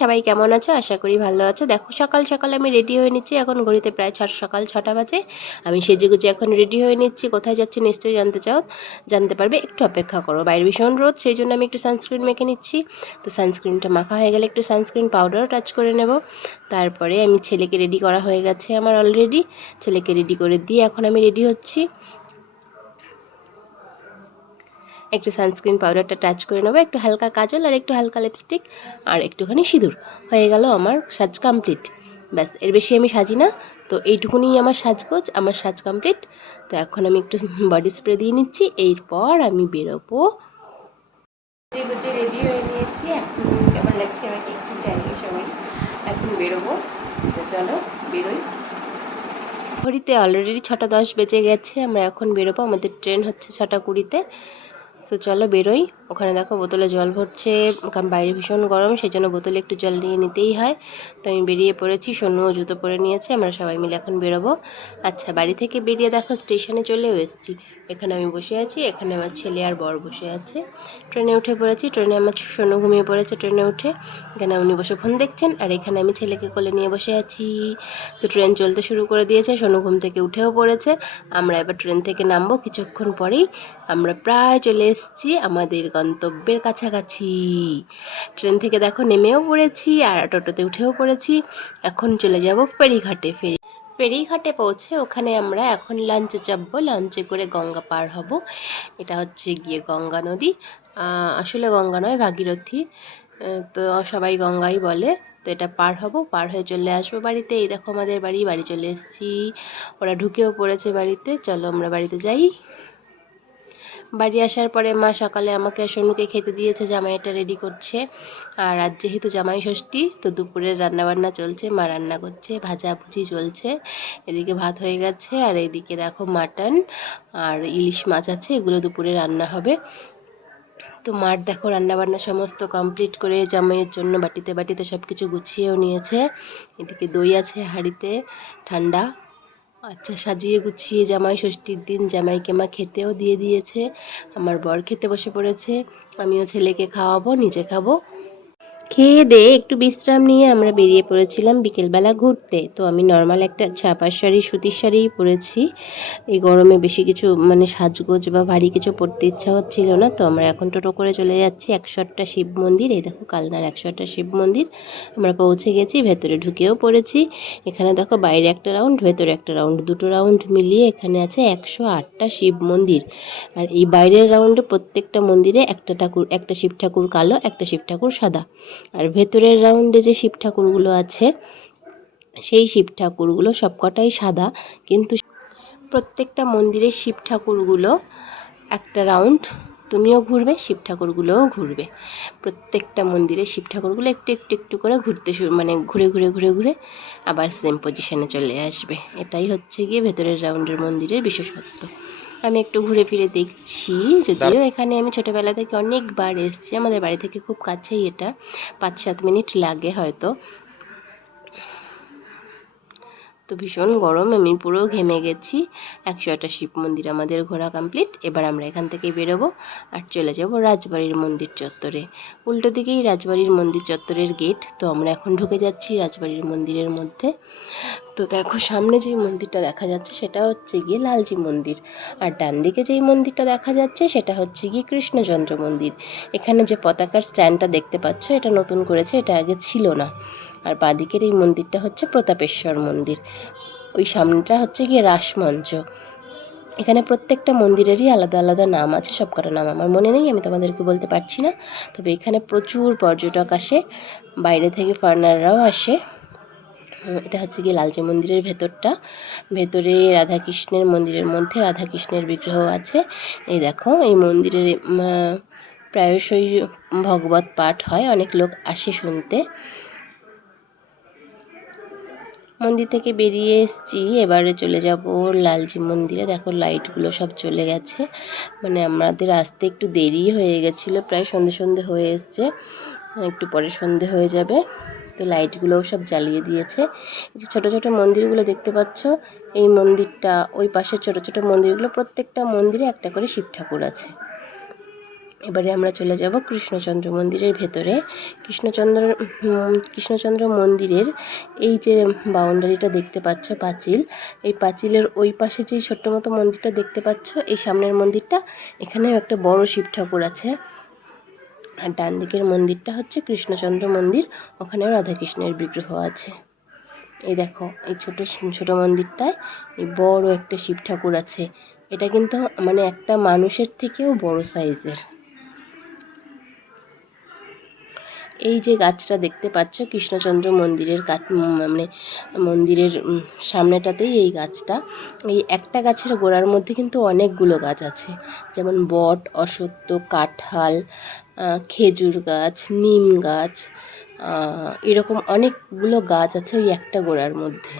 সবাই কেমন আছো? আশা করি ভালো আছো। দেখো সকাল সকাল আমি রেডি হয়ে নিচ্ছি, এখন ঘড়িতে প্রায় সকাল 6টা বাজে। আমি সেজেগুজে এখন রেডি হয়ে নিচ্ছি। কোথায় যাচ্ছি নিশ্চয়ই জানতে চাও, জানতে পারবে, একটু অপেক্ষা করো। বাইরে ভীষণ রোদ, সেই জন্য আমি একটু সানস্ক্রিন মেখে নিচ্ছি। তো সানস্ক্রিনটা মাখা হয়ে গেলে একটু সানস্ক্রিন পাউডারও টাচ করে নেব। তারপরে আমি ছেলেকে রেডি করা হয়ে গেছে আমার অলরেডি। ছেলেকে রেডি করে দিয়ে এখন আমি রেডি হচ্ছি। একটু সানস্ক্রিন পাউডারটা টাচ করে নেবো, একটু হালকা কাজল আর একটু হালকা লিপস্টিক আর একটুখানি সিঁদুর, হয়ে গেল আমার সাজ কমপ্লিট। ব্যাস, এর বেশি আমি সাজি না। তো এইটুকুনি আমার সাজগোজ, আমার সাজ কমপ্লিট। তো এখন আমি একটু বডি স্প্রে দিয়ে নিচ্ছি, এরপর আমি বেরোবো। গুজে রেডি হয়ে নিয়েছি, এখন কেমন লাগছে আমাকে একটু জানিয়ে সবাই। এখন বেরোবো, তো চলো বেরোই। ঘড়িতে অলরেডি 6টা 10 বেজে গেছে, আমরা এখন বেরোবো। আমাদের ট্রেন হচ্ছে 6টা 20-তে। তো চলো বেরোই। ওখানে দেখো বোতলে জল ভরছে, কারণ বাইরে ভীষণ গরম, সেই জন্য বোতলে একটু জল নিয়ে নিতেই হয়। তো আমি বেরিয়ে পড়েছি, সোনুও জুতো পরে নিয়েছে, আমরা সবাই মিলে এখন বেরোবো। আচ্ছা, বাড়ি থেকে বেরিয়ে দেখো স্টেশনে চলেও এসেছি। এখানে আমি বসে আছি, এখানে আমার ছেলে আর বর বসে আছে। ট্রেনে উঠে পড়েছি, ট্রেনে আমার সোনু ঘুমিয়ে পড়েছে ট্রেনে উঠে। এখানে উনি বসে ফোন দেখছেন, আর এখানে আমি ছেলেকে কোলে নিয়ে বসে আছি। তো ট্রেন চলতে শুরু করে দিয়েছে, সোনু ঘুম থেকে উঠেও পড়েছে। আমরা এবার ট্রেন থেকে নামবো কিছুক্ষণ পরেই। আমরা প্রায় চলে এসেছি আমাদের গন্তব্যের কাছাকাছি। ট্রেন থেকে দেখো নেমেও পড়েছি আর টোটোতে উঠেও পড়েছি। এখন চলে যাব ফেরিঘাটে। ফেরিঘাটে পৌঁছে ওখানে আমরা এখন লঞ্চে চাপবো, লঞ্চে করে গঙ্গা পার হব। এটা হচ্ছে গিয়ে গঙ্গা নদী, আসলে গঙ্গা নয়, ভাগীরথী। তো সবাই গঙ্গাই বলে। তো এটা পার হব, পার হয়ে চলে আসবো বাড়িতে। এই দেখো আমাদের বাড়ি, বাড়ি চলে এসেছি। ওরা ঢুকেও পড়েছে বাড়িতে, চলো আমরা বাড়িতে যাই। বাড়ি আসার পরে মা সকালে আমাকে সোনুকে খেতে দিয়েছে, জামাইটা রেডি করছে। আর আজ যেহেতু জামাই ষষ্ঠী, তো দুপুরের রান্নাবান্না চলছে, মা রান্না করছে, ভাজাভুজি চলছে। এদিকে ভাত হয়ে গেছে, আর এদিকে দেখো মাটন আর ইলিশ মাছ আছে, এগুলো দুপুরে রান্না হবে। তো মার দেখো রান্নাবান্না সমস্ত কমপ্লিট করে জামাইয়ের জন্য বাটিতে বাটিতে সব কিছু গুছিয়েও নিয়েছে। এদিকে দই আছে হাঁড়িতে ঠান্ডা। আচ্ছা, সাজিয়ে গুছিয়ে জামাই ষষ্ঠীর দিন জামাইকে মা খেতেও দিয়ে দিয়েছে। আমার বর খেতে বসে পড়েছে, আমিও ছেলেকে খাওয়াবো, নিজে খাবো। খেয়ে দিয়ে একটু বিশ্রাম নিয়ে আমরা বেরিয়ে পড়েছিলাম বিকেলবেলা ঘুরতে। তো আমি নর্মাল একটা ছাপার শাড়ি, সুতির শাড়িই পরেছি। এই গরমে বেশি কিছু সাজগোজ বা ভারী কিছু পরতে ইচ্ছা হচ্ছিল না। তো আমরা এখন টোটো করে চলে যাচ্ছি 108টা শিব মন্দির। এই দেখো কালনার 108টা শিব মন্দির। আমরা পৌঁছে গেছি, ভেতরে ঢুকেও পড়েছি। এখানে দেখো বাইরে একটা রাউন্ড, ভেতরে একটা রাউন্ড, দুটো রাউন্ড মিলিয়ে এখানে আছে 108টা শিব মন্দির। আর এই বাইরের রাউন্ডে প্রত্যেকটা মন্দিরে একটা ঠাকুর, একটা শিব ঠাকুর কালো, একটা শিব ঠাকুর সাদা। আর ভেতরের রাউন্ডে যে শিব ঠাকুরগুলো আছে, সেই শিব ঠাকুরগুলো সবকটাই সাদা, কিন্তু প্রত্যেকটা মন্দিরের শিব ঠাকুরগুলো একটা রাউন্ড তুমিও ঘুরবে, শিব ঠাকুরগুলোও ঘুরবে। প্রত্যেকটা মন্দিরের শিব ঠাকুরগুলো একটু একটু একটু করে ঘুরতে ঘুরে ঘুরে ঘুরে ঘুরে আবার সেম পজিশনে চলে আসবে। এটাই হচ্ছে গিয়ে ভেতরের রাউন্ডের মন্দিরের বিশেষত্ব। আমি একটু ঘুরে ফিরে দেখছি, যদিও এখানে আমি ছোটোবেলা থেকে অনেকবার এসেছি, আমাদের বাড়ি থেকে খুব কাছেই, এটা 5-7 মিনিট লাগে হয়তো। তো ভীষণ গরম, আমি পুরো ঘেমে গেছি। 108টা শিব মন্দির আমাদের ঘোরা কমপ্লিট। এবার আমরা এখান থেকে বেরোবো আর চলে যাব রাজবাড়ির মন্দির চত্বরে। উল্টো দিকেই রাজবাড়ির মন্দির চত্বরের গেট। তো আমরা এখন ঢুকে যাচ্ছি রাজবাড়ির মন্দিরের মধ্যে। তো দেখো সামনে যেই মন্দিরটা দেখা যাচ্ছে সেটা হচ্ছে গিয়ে লালজি মন্দির, আর ডান দিকে যেই মন্দিরটা দেখা যাচ্ছে সেটা হচ্ছে গিয়ে কৃষ্ণচন্দ্র মন্দির। এখানে যে পতাকার স্ট্যান্ডটা দেখতে পাচ্ছ, এটা নতুন করেছে, এটা আগে ছিল না। আর বাঁদিকের এই মন্দিরটা হচ্ছে প্রতাপেশ্বর মন্দির। ওই সামনেটা হচ্ছে গিয়ে রাসমঞ্চ। এখানে প্রত্যেকটা মন্দিরেরই আলাদা আলাদা নাম আছে, সবকটা নাম আমার মনে নেই, আমি তোমাদেরকে বলতে পারছি না। তবে এখানে প্রচুর পর্যটক আসে, বাইরে থেকে ফরেনাররাও আসে। এটা হচ্ছে গিয়ে লালজি মন্দিরের ভেতরটা। ভেতরে রাধাকৃষ্ণের মন্দিরের মধ্যে রাধাকৃষ্ণের বিগ্রহ আছে। এই দেখো এই মন্দিরে প্রায়শই ভগবত পাঠ হয়, অনেক লোক আসে শুনতে। মন্দির থেকে বেরিয়ে এসেছি, এবারে চলে যাব লালজি মন্দিরে। দেখো লাইটগুলো সব চলে গেছে, আমাদের আসতে একটু দেরি হয়ে গেছিলো, প্রায় সন্ধে সন্ধে হয়ে এসছে, একটু পরে সন্ধে হয়ে যাবে। তো লাইটগুলোও সব জ্বালিয়ে দিয়েছে। এই যে ছোটো ছোটো মন্দিরগুলো দেখতে পাচ্ছ, এই মন্দিরটা, ওই পাশের ছোটো ছোটো মন্দিরগুলো, প্রত্যেকটা মন্দিরে একটা করে শিব ঠাকুর আছে। এবারে আমরা চলে যাব কৃষ্ণচন্দ্র মন্দিরের ভেতরে। কৃষ্ণচন্দ্র মন্দিরের এই যে বাউন্ডারিটা দেখতে পাচ্ছ, পাঁচিল, এই পাঁচিলের ওই পাশে যে ছোট্ট মতো মন্দিরটা দেখতে পাচ্ছ, এই সামনের মন্দিরটা, এখানেও একটা বড় শিব ঠাকুর আছে। আর ডান দিকের মন্দিরটা হচ্ছে কৃষ্ণচন্দ্র মন্দির, ওখানেও রাধাকৃষ্ণের বিগ্রহ আছে। এই দেখো, এই ছোট ছোট মন্দিরটায় এই বড় একটা শিব ঠাকুর আছে। এটা কিন্তু মানে একটা মানুষের থেকেও বড় সাইজের। এই যে গাছটা দেখতে পাচ্ছ কৃষ্ণচন্দ্র মন্দিরের মানে মন্দিরের সামনেটাতেই এই গাছটা। এই একটা গাছের গোড়ার মধ্যে কিন্তু অনেকগুলো গাছ আছে, যেমন বট, অশ্বত্থ, কাঁঠাল, খেজুর গাছ, নিম গাছ, এরকম অনেকগুলো গাছ আছে ওই একটা গোড়ার মধ্যে।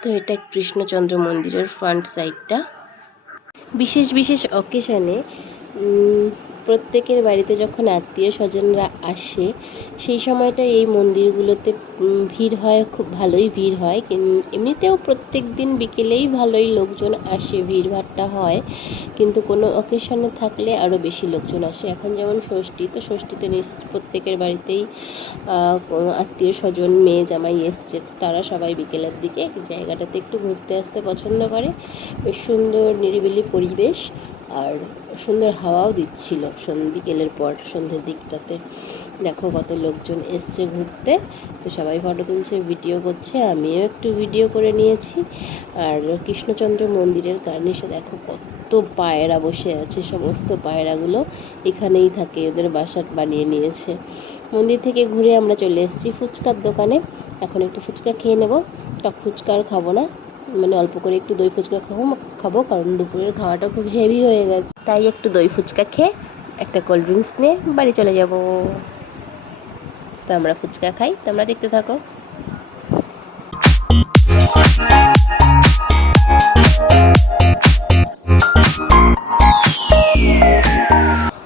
তো এটা কৃষ্ণচন্দ্র মন্দিরের ফ্রন্ট সাইডটা। বিশেষ বিশেষ অকেশনে প্রত্যেকের বাড়িতে যখন আত্মীয় স্বজনরা আসে, সেই সময়টা এই মন্দিরগুলোতে ভিড় হয়, খুব ভালোই ভিড় হয়। এমনিতেও প্রত্যেক দিন বিকেলেই ভালোই লোকজন আসে, ভিড়ভাট্টা হয়, কিন্তু কোনো অকেশনে থাকলে আরও বেশি লোকজন আসে। এখন যেমন ষষ্ঠী, তো ষষ্ঠীতে প্রত্যেকের বাড়িতেই আত্মীয় স্বজন, মেয়ে জামাই এসছে, তারা সবাই বিকেলের দিকে জায়গাটাতে একটু ঘুরতে আসতে পছন্দ করে। বেশ সুন্দর নিরিবিলি পরিবেশ, আর সুন্দর হাওয়াও দিচ্ছিল বিকেলের পর সন্ধ্যের দিকটাতে। দেখো কত লোকজন এসছে ঘুরতে, তো সবাই ফটো তুলছে, ভিডিও করছে, আমিও একটু ভিডিও করে নিয়েছি। আর কৃষ্ণচন্দ্র মন্দিরের কার্নিশে দেখো কত পায়রা বসে আছে, সমস্ত পায়রাগুলো এখানেই থাকে, ওদের বাসা বানিয়ে নিয়েছে। মন্দির থেকে ঘুরে আমরা চলে এসেছি ফুচকার দোকানে। এখন একটু ফুচকা খেয়ে নেব। টক ফুচকা আর খাবো না, মানে অল্প করে একটু দই ফুচকা খাবো, কারণ দুপুরের খাওয়াটা খুব হেভি হয়ে গেছে। তাই একটু দই ফুচকা খেয়ে একটা কোল্ড ড্রিঙ্কস নিয়ে বাড়ি চলে যাব। তো আমরা ফুচকা খাই, তোমরা দেখতে থাকো।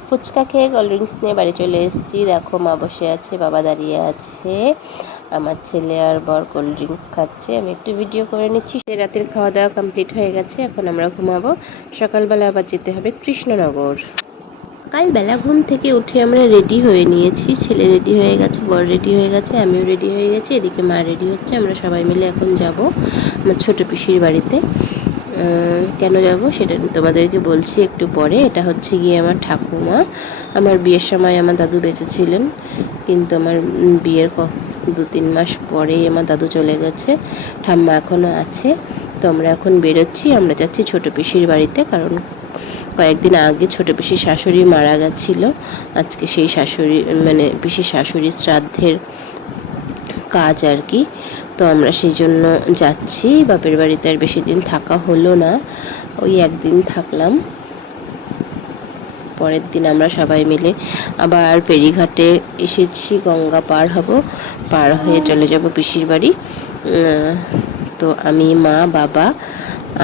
ফুচকা খেয়ে কোল্ড ড্রিঙ্কস নিয়ে বাড়ি চলে এসেছি। দেখো মা বসে আছে, বাবা দাঁড়িয়ে আছে, আমার ছেলে আর বর কোল্ড ড্রিঙ্কস খাচ্ছে, আমি একটু ভিডিও করে নিচ্ছি। রাতের খাওয়া দাওয়া কমপ্লিট হয়ে গেছে, এখন আমরা ঘুমাবো। সকালবেলা আবার যেতে হবে কৃষ্ণনগর। সকালবেলা ঘুম থেকে উঠে আমরা রেডি হয়ে নিয়েছি, ছেলে রেডি হয়ে গেছে, বর রেডি হয়ে গেছে, আমিও রেডি হয়ে গেছি, এদিকে মা রেডি হচ্ছে। আমরা সবাই মিলে এখন যাব আমার ছোটো পিসির বাড়িতে। কেন যাব সেটা তোমাদেরকে বলছি একটু পরে। এটা হচ্ছে গিয়ে আমার ঠাকুমা। আমার বিয়ের সময় আমার দাদু বেঁচে ছিলেন, কিন্তু আমার বিয়ের 2-3 মাস পরেই আমার দাদু চলে গেছে, ঠাম্মা এখনও আছে। তো আমরা এখন বেরোচ্ছি, আমরা যাচ্ছি ছোটো পিসির বাড়িতে, কারণ কয়েকদিন আগে ছোটো পিসির শাশুড়ি মারা গেছিলো। আজকে সেই শাশুড়ি মানে পিসির শাশুড়ির শ্রাদ্ধের কাজ আর কি। তো আমরা সেই জন্য যাচ্ছি বাপের বাড়িতে। আর বেশি দিন থাকা হলো না, ওই একদিন থাকলাম। পরের দিন আমরা সবাই মিলে আবার ফেরিঘাটে এসেছি, গঙ্গা পার হব, পার হয়ে চলে যাব পিসির বাড়ি। তো আমি, মা, বাবা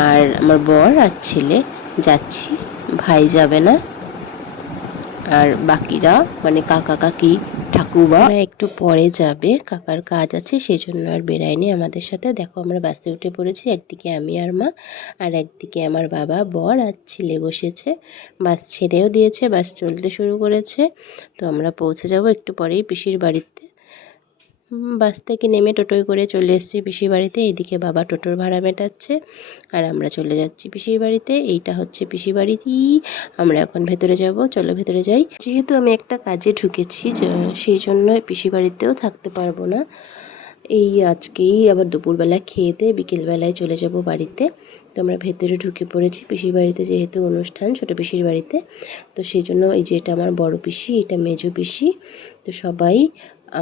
আর আমার বর আর ছেলে যাচ্ছি, ভাই যাবে না। আর বাকিরা মানে কাকা কাকি ঠাকুমা একটু পরে যাবে, কাকার কাজ আছে, সেই জন্য আর বেরায়নি আমাদের সাথে। দেখো আমরা বাসে উঠে পড়েছি, একদিকে আমি আর মা, আর একদিকে আমার বাবা, বর আর ছেলে বসেছে। বাস ছেড়েও দিয়েছে, বাস চলতে শুরু করেছে। তো আমরা পৌঁছে যাব একটু পরেই পিসির বাড়িতে। বাস থেকে নেমে টোটোয় করে চলে এসেছি পিসির বাড়িতে। এইদিকে বাবা টোটোর ভাড়া মেটাচ্ছে, আর আমরা চলে যাচ্ছি পিসির বাড়িতে। এইটা হচ্ছে পিসির বাড়িটি, আমরা এখন ভেতরে যাব, চলো ভেতরে যাই। যেহেতু আমি একটা কাজে ঢুকেছি, সেই জন্য পিসির বাড়িতেও থাকতে পারবো না। এই আজকেই আবার দুপুরবেলা খেয়ে দিয়ে বিকেলবেলায় চলে যাব বাড়িতে। তো আমরা ভেতরে ঢুকে পড়েছি পিসির বাড়িতে, যেহেতু অনুষ্ঠান ছোটো পিসির বাড়িতে। তো সেই জন্য এই যে এটা আমার বড় পিসি, এটা মেজো পিসি। তো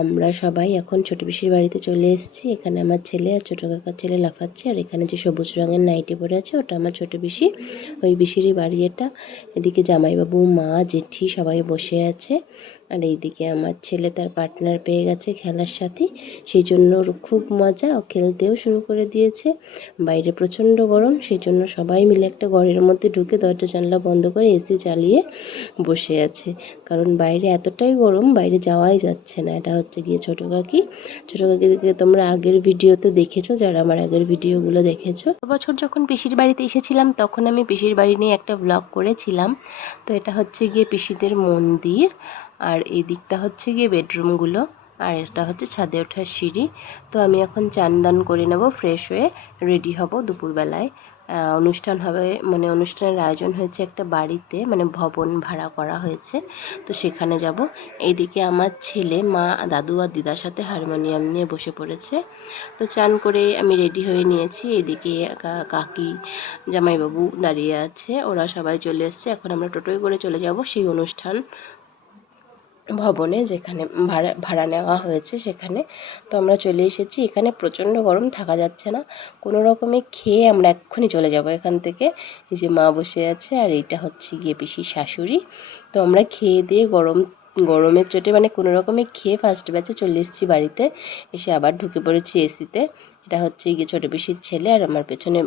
আমরা সবাই এখন ছোটো পিসির বাড়িতে চলে এসেছি। এখানে আমার ছেলে আর ছোটো কাকার ছেলে লাফাচ্ছে, আর এখানে যে সবুজ রঙের নাইটি পরে আছে ওটা আমার ছোটো পিসি, ওই পিসিরই বাড়ি এটা। এদিকে জামাইবাবু, মা, জেঠি সবাই বসে আছে। আর এইদিকে আমার ছেলে তার পার্টনার পেয়ে গেছে খেলার সাথী, সেই জন্য ওর খুব মজা, ও খেলতেও শুরু করে দিয়েছে। বাইরে প্রচণ্ড গরম, সেই জন্য সবাই মিলে একটা ঘরের মধ্যে ঢুকে দরজা জানলা বন্ধ করে এসি চালিয়ে বসে আছে, কারণ বাইরে এতটাই গরম, বাইরে যাওয়াই যাচ্ছে না। এটা হচ্ছে গিয়ে ছোটো কাকি। ছোটো কাকিকে তোমরা আগের ভিডিওতে দেখেছো, যারা আমার আগের ভিডিওগুলো দেখেছো। বছর যখন পিসির বাড়িতে এসেছিলাম তখন আমি পিসির বাড়ি নিয়ে একটা ব্লগ করেছিলাম। তো এটা হচ্ছে গিয়ে পিসিদের মন্দির, আর এই দিকটা হচ্ছে গিয়ে বেডরুমগুলো, আর এটা হচ্ছে ছাদে ওঠার সিঁড়ি। তো আমি এখন চান দান করে নেব, ফ্রেশ হয়ে রেডি হব। দুপুরবেলায় অনুষ্ঠান হবে, মানে অনুষ্ঠানের আয়োজন হয়েছে একটা বাড়িতে, মানে ভবন ভাড়া করা হয়েছে, তো সেখানে যাব। এইদিকে আমার ছেলে, মা, দাদু আর দিদার সাথে হারমোনিয়াম নিয়ে বসে পড়েছে। তো চান করে আমি রেডি হয়ে নিয়েছি। এদিকে কাকি, জামাইবাবু দাঁড়িয়ে আছে, ওরা সবাই চলে এসছে। এখন আমরা টোটোয় করে চলে যাব সেই অনুষ্ঠান ভবনে, যেখানে ভাড়া নেওয়া হয়েছে সেখানে। তো আমরা চলে এসেছি। এখানে প্রচণ্ড গরম, থাকা যাচ্ছে না। কোনো রকমে খেয়ে আমরা এক্ষুনি চলে যাব এখান থেকে। এই যে মা বসে আছে, আর এইটা হচ্ছে গিয়ে পিসির শাশুড়ি। তো আমরা খেয়ে দিয়ে গরমের চোটে মানে কোনো রকমে খেয়ে ফার্স্ট ব্যাচে চলে এসেছি বাড়িতে। এসে আবার ঢুকে পড়েছি এসিতে। এটা হচ্ছে গিয়ে ছোটো পিসির ছেলে, আর আমার পেছনে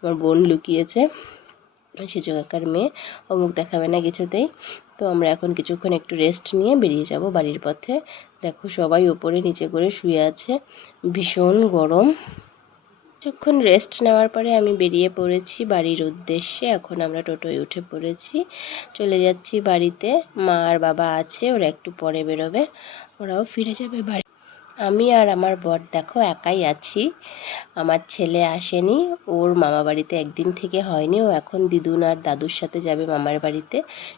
আমার বোন লুকিয়েছে, সেজো কাকার মেয়ে। ও মুখ দেখাবে না কিছুতেই। তো আমরা এখন কিছুক্ষণ একটু রেস্ট নিয়ে বেরিয়ে যাব বাড়ির পথে। দেখো সবাই ওপরে নিচে করে শুয়ে আছে, ভীষণ গরম। কিছুক্ষণ রেস্ট নেওয়ার পরে আমি বেরিয়ে পড়েছি বাড়ির উদ্দেশ্যে। এখন আমরা টোটোয় উঠে পড়েছি, চলে যাচ্ছি বাড়িতে। মা আর বাবা আছে, ওরা একটু পরে বেরোবে, ওরাও ফিরে যাবে বাড়ি। আমি আর আমার বর দেখো একাই আছি, আমার ছেলে আসেনি, ওর মামা বাড়িতে একদিন থেকে হয়নি, ও এখন দিদুন আর দাদুর সাথে যাবে মামার বাড়িতে।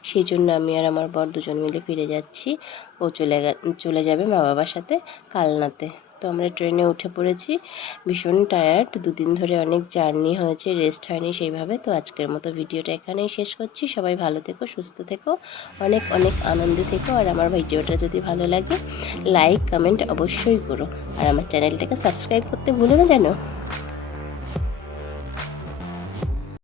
সেই জন্য আমি আর আমার বর দুজন মিলে ফিরে যাচ্ছি। ও চলে যাবে মা বাবার সাথে কালনাতে। তো আমরা ট্রেনে উঠে পড়েছি, ভীষণ টায়ার্ড, দুদিন ধরে অনেক জার্নি হয়েছে, রেস্ট হয়নি সেইভাবে। তো আজকের মতো ভিডিওটা এখানেই শেষ করছি। সবাই ভালো থেকো, সুস্থ থেকো, অনেক অনেক আনন্দে থেকো। আর আমার ভিডিওটা যদি ভালো লাগে লাইক কমেন্ট অবশ্যই করো, আর আমার চ্যানেলটাকে সাবস্ক্রাইব করতে ভুলো না যেন।